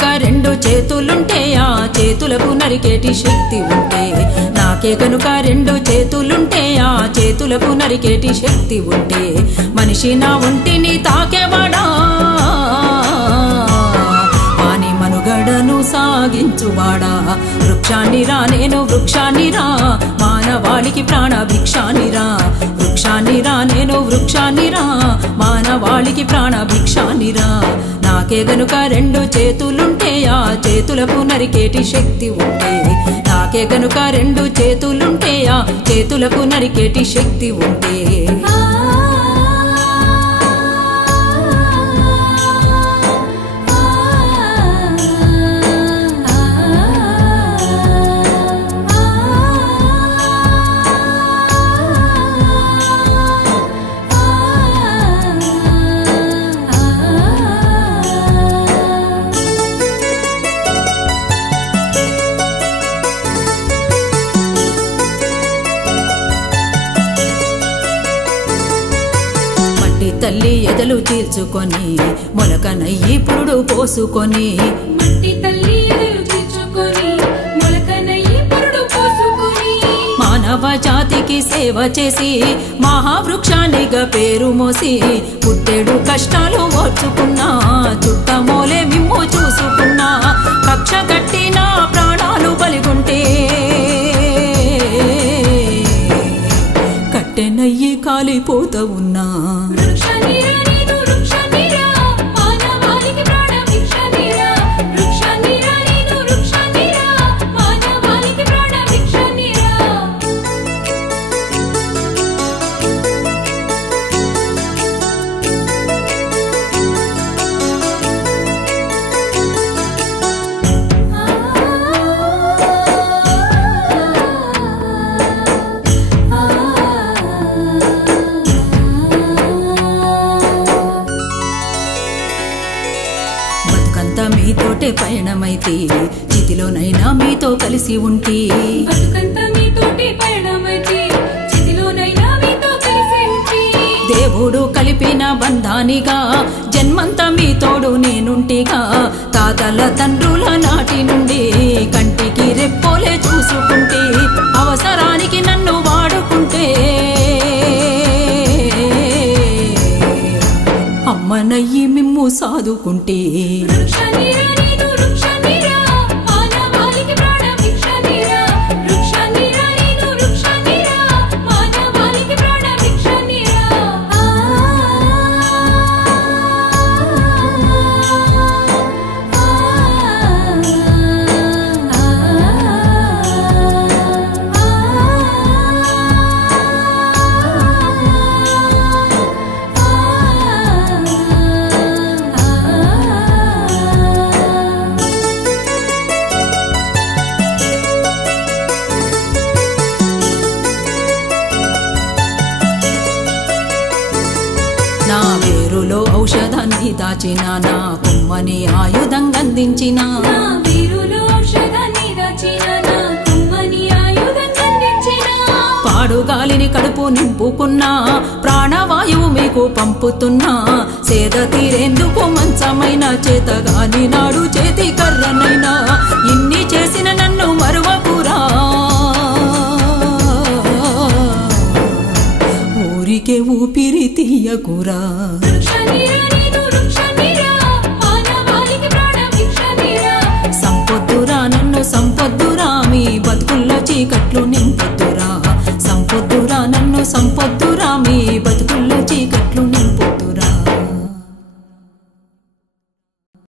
గనుక రెండు చేతులుంటే ఆ చేతులకు నరికేటి శక్తి ఉంటే, నాకే గనుక రెండు చేతులుంటే ఆ చేతులకు నరికేటి శక్తి ఉంటే, మనిషి నా ఒంటిని తాకేవాడా వాని మనుగడను సాగించువాడా. వృక్షాన్ని రా నేను వృక్షాన్ని రా, మానవాళికి ప్రాణ భిక్షాన్ని రా. వృక్షాన్ని రా నేను వృక్షాన్ని రా, మానవాళికి ప్రాణ భిక్షాన్ని రా. నాకే గనుక రెండు చేతులుంటే ఆ చేతులకు నరికేటి శక్తి ఉంటే, నాకే గనుక రెండు చేతులుంటే ఆ చేతులకు నరికేటి శక్తి ఉంటే. తల్లి ఎదలు చీల్చుకొని మొలకనయ్యి పురుడు పోసుకొని, మట్టి తల్లి ఎదలు చీల్చుకొని మొలకనయ్యి పురుడు పోసుకొని, మానవ జాతికి సేవ చేసి మహావృక్షానిగా పేరు మోసి, పుట్టెడు కష్టాలు ఓర్చుకున్నా చుట్టమోలే మిమ్ము చూసుకున్నా, కక్ష కట్టిన ప్రాణాలు బలిగుంటే కట్టెనయ్యి కాలిపోత ఉన్నా. మీతోటే పయనమైతే చితిలోనైనా మీతో కలిసి ఉంటే, దేవుడు కలిపిన బంధానిగా జన్మంతా మీతోడు నేనుంటిగా, తాతల తండ్రుల నాటి నుండి కంటికి రెప్పోలే చూసుకుంటే, అవసరానికి నన్ను వాడుకుంటే అమ్మనయ్యి మిమ్ము సాదుకుంటే. నా వేరులో ఔషధాన్ని దాచిన, నా కొమ్మని ఆయుధంగా అందించిన, పాడుగాలిని కడుపు నింపుకున్నా ప్రాణవాయువు మీకు పంపుతున్నా, సేద తీరేందుకు మంచమైన చేతగాని నాడు చేతి కర్రనైనా, ఇన్ని చేసిన నన్ను మరువకురా ఊరికే ఊపిరి తీయకురా. సంపొద్దురా నన్ను సంపొద్దురా, మీ బతుకుల్లో చీకట్లు